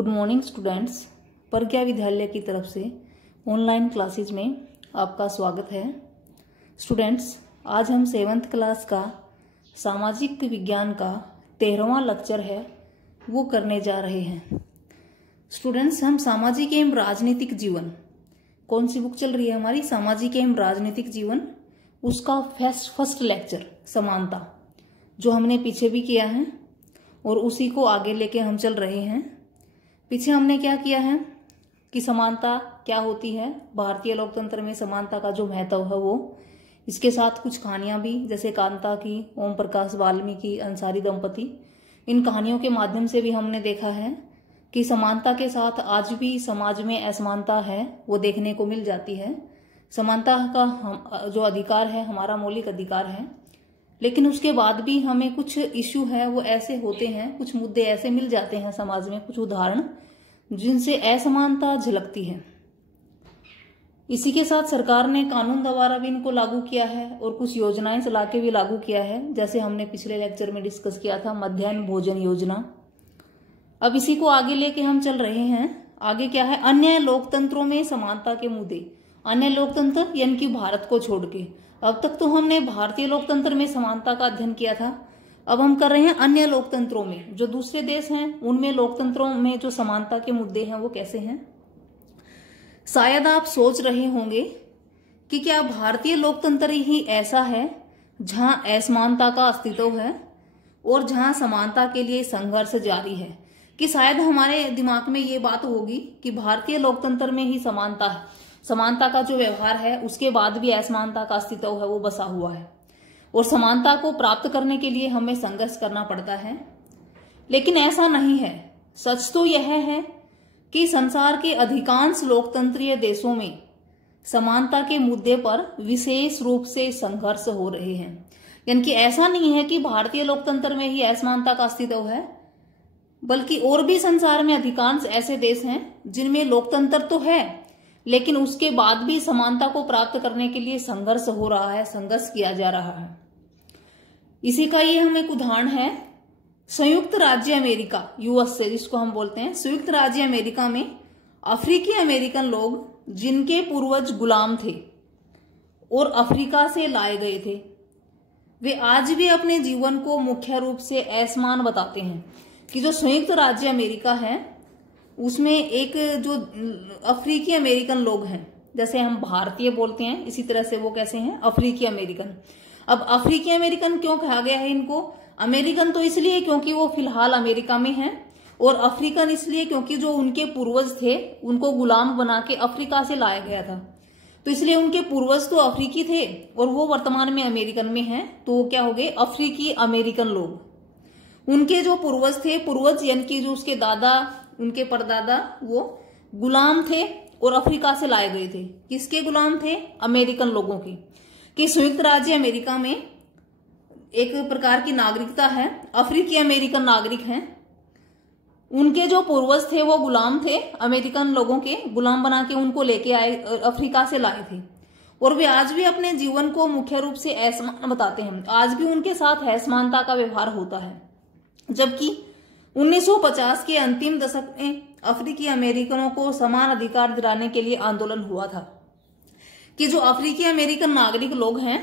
Good morning students. प्रज्ञा विद्यालय की तरफ से ऑनलाइन क्लासेज में आपका स्वागत है। स्टूडेंट्स, आज हम 7th क्लास का सामाजिक विज्ञान का 13वां लेक्चर है वो करने जा रहे हैं। स्टूडेंट्स, हम सामाजिक एवं राजनीतिक जीवन, कौन सी बुक चल रही है हमारी? सामाजिक एवं राजनीतिक जीवन, उसका फर्स्ट लेक्चर समानता, जो हमने पीछे भी किया है और उसी को आगे लेके हम चल रहे हैं। पीछे हमने क्या किया है कि समानता क्या होती है, भारतीय लोकतंत्र में समानता का जो महत्व है वो, इसके साथ कुछ कहानियां भी, जैसे कांता की, ओम प्रकाश वाल्मीकि, अंसारी दंपति, इन कहानियों के माध्यम से भी हमने देखा है कि समानता के साथ आज भी समाज में असमानता है वो देखने को मिल जाती है। समानता का जो अधिकार है हमारा मौलिक अधिकार है, लेकिन उसके बाद भी हमें कुछ इश्यू है वो ऐसे होते हैं, कुछ मुद्दे ऐसे मिल जाते हैं समाज में, कुछ उदाहरण जिनसे असमानता झलकती है। इसी के साथ सरकार ने कानून द्वारा भी इनको लागू किया है और कुछ योजनाएं चला के भी लागू किया है, जैसे हमने पिछले लेक्चर में डिस्कस किया था मध्याह्न भोजन योजना। अब इसी को आगे लेके हम चल रहे हैं। आगे क्या है? अन्य लोकतंत्रों में समानता के मुद्दे। अन्य लोकतंत्र यानी कि भारत को छोड़ के। अब तक तो हमने भारतीय लोकतंत्र में समानता का अध्ययन किया था, अब हम कर रहे हैं अन्य लोकतंत्रों में, जो दूसरे देश हैं उनमें लोकतंत्रों में जो समानता के मुद्दे हैं वो कैसे हैं। शायद आप सोच रहे होंगे कि क्या भारतीय लोकतंत्र ही ऐसा है जहां असमानता का अस्तित्व है और जहां समानता के लिए संघर्ष जारी है, कि शायद हमारे दिमाग में ये बात होगी कि भारतीय लोकतंत्र में ही समानता का जो व्यवहार है उसके बाद भी असमानता का अस्तित्व है वो बसा हुआ है और समानता को प्राप्त करने के लिए हमें संघर्ष करना पड़ता है। लेकिन ऐसा नहीं है। सच तो यह है कि संसार के अधिकांश लोकतंत्रीय देशों में समानता के मुद्दे पर विशेष रूप से संघर्ष हो रहे हैं। यानी कि ऐसा नहीं है कि भारतीय लोकतंत्र में ही असमानता का अस्तित्व है, बल्कि और भी संसार में अधिकांश ऐसे देश हैं जिनमें लोकतंत्र तो है लेकिन उसके बाद भी समानता को प्राप्त करने के लिए संघर्ष हो रहा है, संघर्ष किया जा रहा है। इसी का ये हम एक उदाहरण है संयुक्त राज्य अमेरिका, यूएसए जिसको हम बोलते हैं। संयुक्त राज्य अमेरिका में अफ्रीकी अमेरिकन लोग जिनके पूर्वज गुलाम थे और अफ्रीका से लाए गए थे, वे आज भी अपने जीवन को मुख्य रूप से असमान बताते हैं। कि जो संयुक्त राज्य अमेरिका है उसमें एक जो अफ्रीकी अमेरिकन लोग हैं, जैसे हम भारतीय बोलते हैं इसी तरह से वो कैसे हैं? अफ्रीकी अमेरिकन। अब अफ्रीकी अमेरिकन क्यों कहा गया है इनको? अमेरिकन तो इसलिए क्योंकि वो फिलहाल अमेरिका में हैं, और अफ्रीकन इसलिए क्योंकि जो उनके पूर्वज थे उनको गुलाम बना के अफ्रीका से लाया गया था, तो इसलिए उनके पूर्वज तो अफ्रीकी थे और वो वर्तमान में अमेरिकन में हैं, तो वो क्या हो गए? अफ्रीकी अमेरिकन लोग। उनके जो पूर्वज थे, पूर्वज यानी कि जो उसके दादा, उनके परदादा, वो गुलाम थे और अफ्रीका से लाए गए थे। किसके गुलाम थे? अमेरिकन लोगों की। कि संयुक्त राज्य अमेरिका में एक प्रकार की नागरिकता है, अफ्रीकी अमेरिकन नागरिक हैं। उनके जो पूर्वज थे वो गुलाम थे, अमेरिकन लोगों के गुलाम बना के उनको लेके आए, अफ्रीका से लाए थे, और वे आज भी अपने जीवन को मुख्य रूप से असमान बताते हैं। आज भी उनके साथ असमानता का व्यवहार होता है। जबकि 1950 के अंतिम दशक में अफ्रीकी अमेरिकनों को समान अधिकार दिलाने के लिए आंदोलन हुआ था। कि जो अफ्रीकी अमेरिकन नागरिक लोग हैं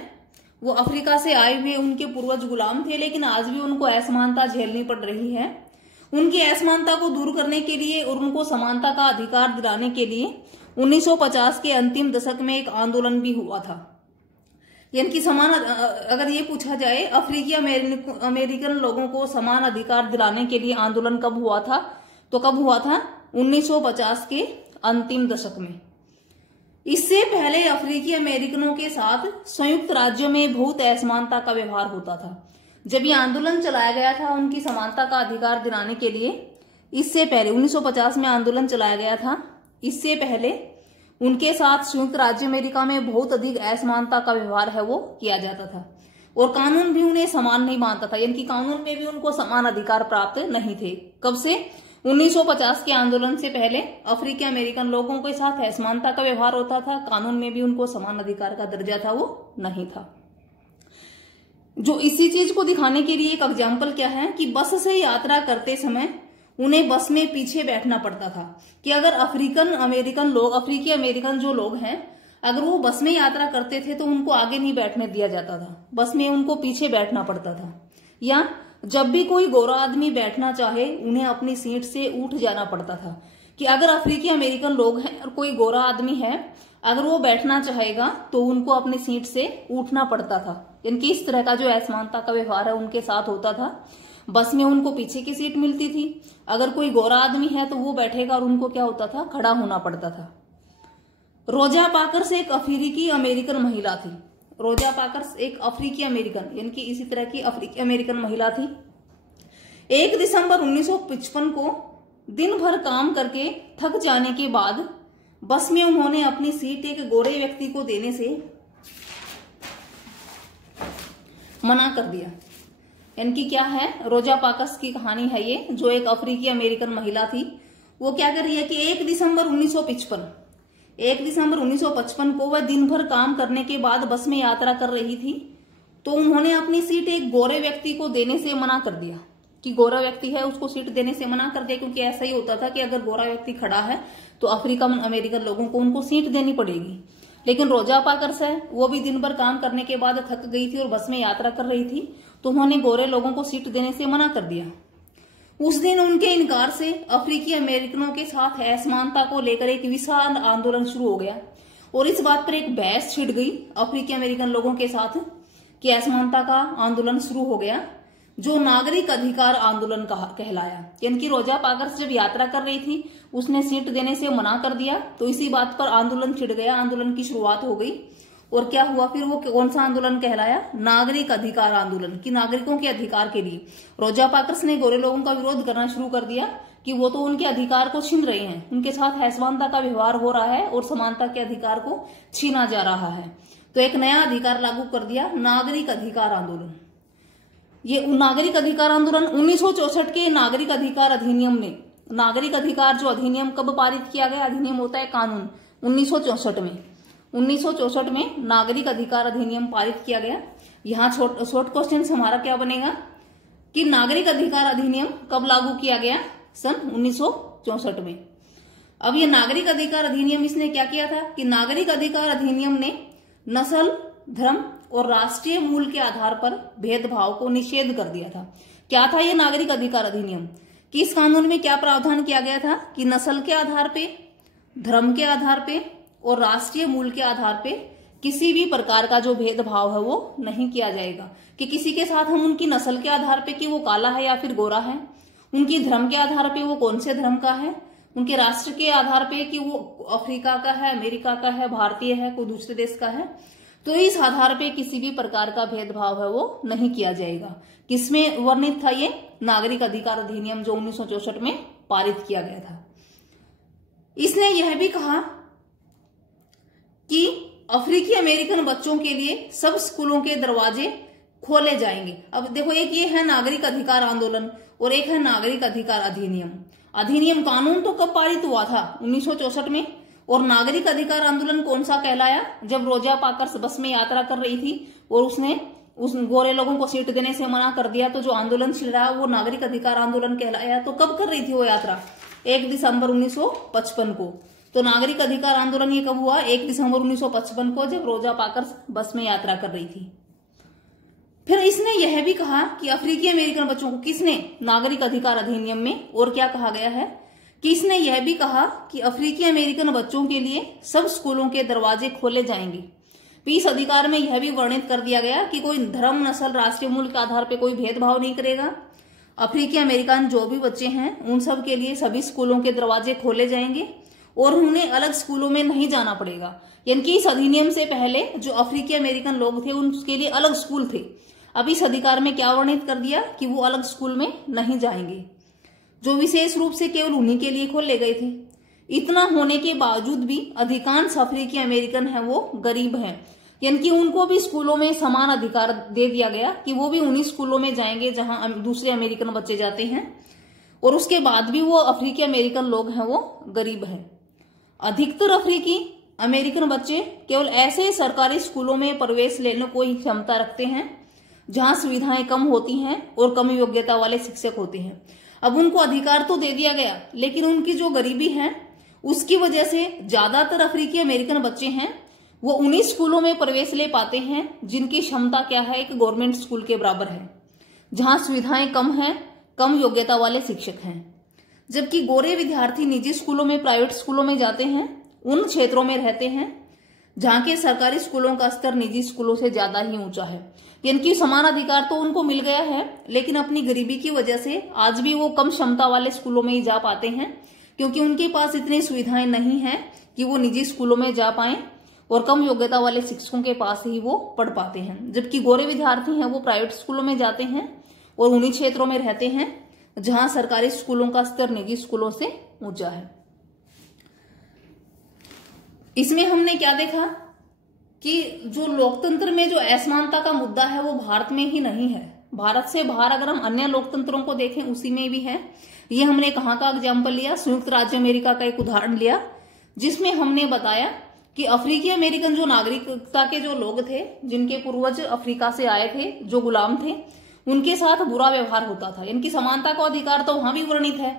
वो अफ्रीका से आए हुए, उनके पूर्वज गुलाम थे, लेकिन आज भी उनको असमानता झेलनी पड़ रही है। उनकी असमानता को दूर करने के लिए और उनको समानता का अधिकार दिलाने के लिए 1950 के अंतिम दशक में एक आंदोलन भी हुआ था। यानी कि समान, अगर ये पूछा जाए अफ्रीकी अमेरिकन लोगों को समान अधिकार दिलाने के लिए आंदोलन कब हुआ था, तो कब हुआ था? 1950 के अंतिम दशक में। इससे पहले अफ्रीकी अमेरिकनों के साथ संयुक्त राज्यों में बहुत असमानता का व्यवहार होता था। जब ये आंदोलन चलाया गया था उनकी समानता का अधिकार दिलाने के लिए, इससे पहले 1950 में आंदोलन चलाया गया था, इससे पहले उनके साथ संयुक्त राज्य अमेरिका में बहुत अधिक असमानता का व्यवहार है वो किया जाता था और कानून भी उन्हें समान नहीं मानता था। यानी कि कानून में भी उनको समान अधिकार प्राप्त नहीं थे। कब से? 1950 के आंदोलन से पहले अफ्रीकी अमेरिकन लोगों के साथ असमानता का व्यवहार होता था, कानून में भी उनको समान अधिकार का दर्जा था वो नहीं था। जो इसी चीज को दिखाने के लिए एक एग्जाम्पल क्या है कि बस से यात्रा करते समय उन्हें बस में पीछे बैठना पड़ता था कि अगर अफ्रीकी अमेरिकन जो लोग हैं अगर वो बस में यात्रा करते थे तो उनको आगे नहीं बैठने दिया जाता था, बस में उनको पीछे बैठना पड़ता था। या जब भी कोई गोरा आदमी बैठना चाहे उन्हें अपनी सीट से उठ जाना पड़ता था कि अगर अफ्रीकी अमेरिकन लोग हैं और कोई गोरा आदमी है अगर वो बैठना चाहेगा तो उनको अपनी सीट से उठना पड़ता था। इनकी इस तरह का जो असमानता का व्यवहार है उनके साथ होता था। बस में उनको पीछे की सीट मिलती थी, अगर कोई गोरा आदमी है तो वो बैठेगा और उनको क्या होता था, खड़ा होना पड़ता था। रोजा पाकर्स एक अफ्रीकी अमेरिकन महिला थी। रोजा पाकर्स एक अफ्रीकी अमेरिकन यानी कि इसी तरह की अफ्रीकी अमेरिकन महिला थी। 1 दिसंबर 1955 को दिन भर काम करके थक जाने के बाद बस में उन्होंने अपनी सीट एक गोरे व्यक्ति को देने से मना कर दिया। इनकी क्या है, रोजा पाकर्स की कहानी है ये, जो एक अफ्रीकी अमेरिकन महिला थी। वो क्या कर रही है कि 1 दिसंबर 1955 को वह दिन भर काम करने के बाद बस में यात्रा कर रही थी तो उन्होंने अपनी सीट एक गोरे व्यक्ति को देने से मना कर दिया कि गोरा व्यक्ति है उसको सीट देने से मना कर दिया, क्योंकि ऐसा ही होता था कि अगर गोरा व्यक्ति खड़ा है तो अफ्रीकन अमेरिकन लोगों को उनको सीट देनी पड़ेगी। लेकिन रोजा पाकर्स है वो भी दिन भर काम करने के बाद थक गई थी और बस में यात्रा कर रही थी तो उन्होंने गोरे लोगों को सीट देने से मना कर दिया। उस दिन उनके इनकार से अफ्रीकी अमेरिकनों के साथ असमानता को लेकर एक विशाल आंदोलन शुरू हो गया और इस बात पर एक बहस छिड़ गई अफ्रीकी अमेरिकन लोगों के साथ कि असमानता का आंदोलन शुरू हो गया, जो नागरिक अधिकार आंदोलन कहलाया। यानी कि रोजा पाकर्स जब यात्रा कर रही थी उसने सीट देने से मना कर दिया तो इसी बात पर आंदोलन छिड़ गया, आंदोलन की शुरुआत हो गई। और क्या हुआ फिर, वो कौन सा आंदोलन कहलाया, नागरिक अधिकार आंदोलन, कि नागरिकों के अधिकार के लिए रोजा पाकर्स ने गोरे लोगों का विरोध करना शुरू कर दिया कि वो तो उनके अधिकार को छीन रहे हैं, उनके साथ असमानता का व्यवहार हो रहा है और समानता के अधिकार को छीना जा रहा है। तो एक नया अधिकार लागू कर दिया, नागरिक अधिकार आंदोलन। ये नागरिक अधिकार आंदोलन 1964 के नागरिक अधिकार अधिनियम ने, नागरिक अधिकार जो अधिनियम कब पारित किया गया, अधिनियम होता है कानून, 1964 में नागरिक अधिकार अधिनियम पारित किया गया। यहाँ शॉर्ट क्वेश्चन हमारा क्या बनेगा कि नागरिक अधिकार अधिनियम कब लागू किया गया, सन 1964 में। अब ये नागरिक अधिकार अधिनियम इसने क्या किया था कि नागरिक अधिकार अधिनियम ने नस्ल, धर्म और राष्ट्रीय मूल के आधार पर भेदभाव को निषेध कर दिया था। क्या था ये नागरिक अधिकार अधिनियम कि इस कानून में क्या प्रावधान किया गया था कि नस्ल के आधार पे, धर्म के आधार पे और राष्ट्रीय मूल के आधार पे किसी भी प्रकार का जो भेदभाव है वो नहीं किया जाएगा, कि किसी के साथ हम उनकी नस्ल के आधार पे कि वो काला है या फिर गोरा है, उनकी धर्म के आधार पे वो कौन से धर्म का है, उनके राष्ट्र के आधार पे कि वो अफ्रीका का है, अमेरिका का है, भारतीय है, कोई दूसरे देश का है, तो इस आधार पे किसी भी प्रकार का भेदभाव है वो नहीं किया जाएगा। किसमें वर्णित था ये नागरिक अधिकार अधिनियम जो 1964 में पारित किया गया था। इसने यह भी कहा कि अफ्रीकी अमेरिकन बच्चों के लिए सब स्कूलों के दरवाजे खोले जाएंगे। अब देखो, एक ये है नागरिक अधिकार आंदोलन और एक है नागरिक अधिकार अधिनियम। अधिनियम कानून तो कब पारित हुआ था, 1964 में, और नागरिक अधिकार आंदोलन कौन सा कहलाया, जब रोजा पाकर्स बस में यात्रा कर रही थी और उसने उस गोरे लोगों को सीट देने से मना कर दिया, तो जो आंदोलन छिड़ रहा वो नागरिक अधिकार आंदोलन कहलाया। तो कब कर रही थी वो यात्रा, 1 दिसंबर 1955 को। तो नागरिक अधिकार आंदोलन ये कब हुआ, 1 दिसंबर 1955 को, जब रोजा पाकर्स बस में यात्रा कर रही थी। फिर इसने यह भी कहा कि अफ्रीकी अमेरिकन बच्चों को, किसने, नागरिक अधिकार अधिनियम में, और क्या कहा गया है कि इसने यह भी कहा कि अफ्रीकी अमेरिकन बच्चों के लिए सब स्कूलों के दरवाजे खोले जाएंगे। इस अधिकार में यह भी वर्णित कर दिया गया कि कोई धर्म, नस्ल, राष्ट्रीय मूल के आधार पर कोई भेदभाव नहीं करेगा। अफ्रीकी अमेरिकन जो भी बच्चे हैं उन सब के लिए सभी स्कूलों के दरवाजे खोले जाएंगे और उन्हें अलग स्कूलों में नहीं जाना पड़ेगा। यानी कि इस अधिनियम से पहले जो अफ्रीकी अमेरिकन लोग थे उनके लिए अलग स्कूल थे। अब इस अधिकार में क्या वर्णित कर दिया कि वो अलग स्कूल में नहीं जाएंगे, जो विशेष रूप से केवल उन्हीं के लिए खोले गए थे। इतना होने के बावजूद भी अधिकांश अफ्रीकी अमेरिकन है वो गरीब हैं, यानी कि उनको भी स्कूलों में समान अधिकार दे दिया गया कि वो भी उन्हीं स्कूलों में जाएंगे जहां दूसरे अमेरिकन बच्चे जाते हैं, और उसके बाद भी वो अफ्रीकी अमेरिकन लोग हैं वो गरीब हैं। अधिकतर अफ्रीकी अमेरिकन बच्चे केवल ऐसे सरकारी स्कूलों में प्रवेश लेने को ही क्षमता रखते हैं जहां सुविधाएं कम होती हैं और कम योग्यता वाले शिक्षक होते हैं। अब उनको अधिकार तो दे दिया गया, लेकिन उनकी जो गरीबी है उसकी वजह से ज्यादातर अफ्रीकी अमेरिकन बच्चे हैं वो उन्हीं स्कूलों में प्रवेश ले पाते हैं जिनकी क्षमता क्या है, एक गवर्नमेंट स्कूल के बराबर है, जहां सुविधाएं कम हैं, कम योग्यता वाले शिक्षक हैं। जबकि गोरे विद्यार्थी निजी स्कूलों में, प्राइवेट स्कूलों में जाते हैं, उन क्षेत्रों में रहते हैं जहां के सरकारी स्कूलों का स्तर निजी स्कूलों से ज्यादा ही ऊंचा है। इनकी समान अधिकार तो उनको मिल गया है, लेकिन अपनी गरीबी की वजह से आज भी वो कम क्षमता वाले स्कूलों में ही जा पाते हैं, क्योंकि उनके पास इतनी सुविधाएं नहीं है कि वो निजी स्कूलों में जा पाए, और कम योग्यता वाले शिक्षकों के पास ही वो पढ़ पाते हैं। जबकि गोरे विद्यार्थी हैं वो प्राइवेट स्कूलों में जाते हैं और उन्हीं क्षेत्रों में रहते हैं जहां सरकारी स्कूलों का स्तर निजी स्कूलों से ऊंचा है। इसमें हमने क्या देखा कि जो लोकतंत्र में जो असमानता का मुद्दा है वो भारत में ही नहीं है, भारत से बाहर अगर हम अन्य लोकतंत्रों को देखें उसी में भी है। ये हमने कहाँ का एग्जाम्पल लिया, संयुक्त राज्य अमेरिका का एक उदाहरण लिया, जिसमें हमने बताया कि अफ्रीकी अमेरिकन जो नागरिकता के जो लोग थे, जिनके पूर्वज अफ्रीका से आए थे, जो गुलाम थे, उनके साथ बुरा व्यवहार होता था। इनकी समानता का अधिकार तो वहां भी वर्णित है,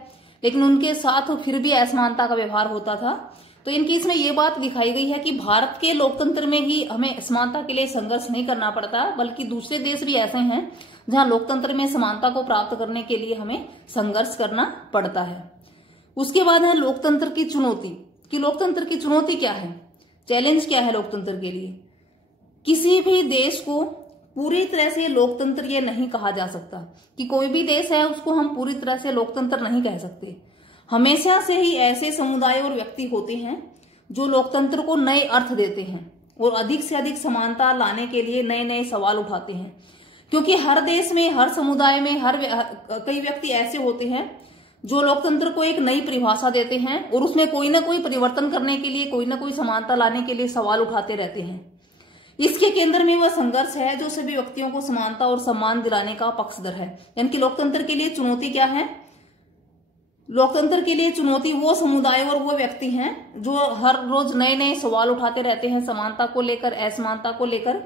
लेकिन उनके साथ फिर भी असमानता का व्यवहार होता था। तो इनकी इसमें ये बात दिखाई गई है कि भारत के लोकतंत्र में ही हमें समानता के लिए संघर्ष नहीं करना पड़ता, बल्कि दूसरे देश भी ऐसे हैं जहां लोकतंत्र में समानता को प्राप्त करने के लिए हमें संघर्ष करना पड़ता है। उसके बाद है लोकतंत्र की चुनौती, कि लोकतंत्र की चुनौती क्या है, चैलेंज क्या है लोकतंत्र के लिए। किसी भी देश को पूरी तरह से लोकतंत्र ये नहीं कहा जा सकता, कि कोई भी देश है उसको हम पूरी तरह से लोकतंत्र नहीं कह सकते। हमेशा से ही ऐसे समुदाय और व्यक्ति होते हैं जो लोकतंत्र को नए अर्थ देते हैं और अधिक से अधिक समानता लाने के लिए नए नए सवाल उठाते हैं, क्योंकि हर देश में, हर समुदाय में, कई व्यक्ति ऐसे होते हैं जो लोकतंत्र को एक नई परिभाषा देते हैं और उसमें कोई ना कोई परिवर्तन करने के लिए, कोई ना कोई समानता लाने के लिए सवाल उठाते रहते हैं। इसके केंद्र में वह संघर्ष है जो सभी व्यक्तियों को समानता और सम्मान दिलाने का पक्षधर है। यानी कि लोकतंत्र के लिए चुनौती क्या है, लोकतंत्र के लिए चुनौती वो समुदाय और वो व्यक्ति हैं जो हर रोज नए नए सवाल उठाते रहते हैं समानता को लेकर, असमानता को लेकर।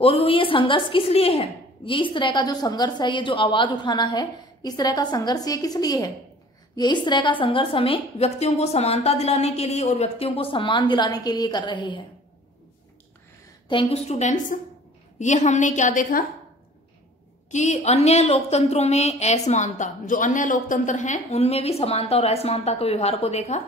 और ये संघर्ष किस लिए है, ये इस तरह का जो संघर्ष है, ये जो आवाज उठाना है, इस तरह का संघर्ष ये किस लिए है, ये इस तरह का संघर्ष हमें व्यक्तियों को समानता दिलाने के लिए और व्यक्तियों को सम्मान दिलाने के लिए कर रहे हैं। Thank you students. ये हमने क्या देखा कि अन्य लोकतंत्रों में असमानता, जो अन्य लोकतंत्र हैं उनमें भी समानता और असमानता के व्यवहार को देखा,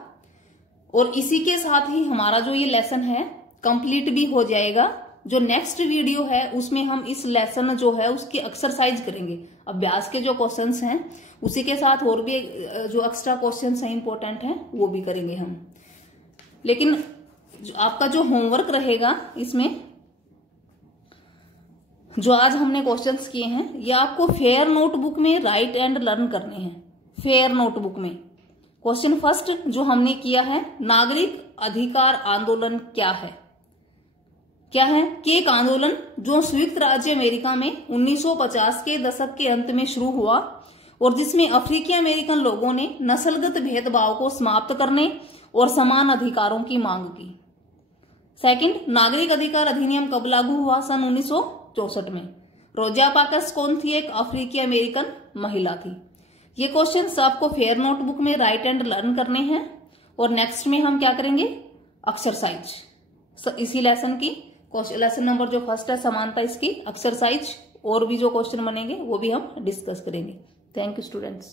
और इसी के साथ ही हमारा जो ये लेसन है कंप्लीट भी हो जाएगा। जो नेक्स्ट वीडियो है उसमें हम इस लेसन जो है उसकी एक्सरसाइज करेंगे, अभ्यास के जो क्वेश्चंस हैं उसी के साथ और भी जो एक्स्ट्रा क्वेश्चंस हैं इंपॉर्टेंट हैं वो भी करेंगे हम। लेकिन आपका जो होमवर्क रहेगा इसमें जो आज हमने क्वेश्चंस किए हैं ये आपको फेयर नोटबुक में राइट एंड लर्न करने हैं। फेयर नोटबुक में क्वेश्चन फर्स्ट जो हमने किया है, नागरिक अधिकार आंदोलन क्या है कि एक आंदोलन जो संयुक्त राज्य अमेरिका में 1950 के दशक के अंत में शुरू हुआ और जिसमें अफ्रीकी अमेरिकन लोगों ने नस्लगत भेदभाव को समाप्त करने और समान अधिकारों की मांग की। सेकंड, नागरिक अधिकार अधिनियम कब लागू हुआ? सन 1964 में। रोजा पार्कस कौन थी? एक अफ्रीकी अमेरिकन महिला थी। ये क्वेश्चन आपको फेयर नोटबुक में राइट एंड लर्न करने हैं और नेक्स्ट में हम क्या करेंगे, एक्सरसाइज। इसी लेसन की लेसन नंबर जो फर्स्ट है समानता, इसकी एक्सरसाइज और भी जो क्वेश्चन बनेंगे वो भी हम डिस्कस करेंगे। Thank you students.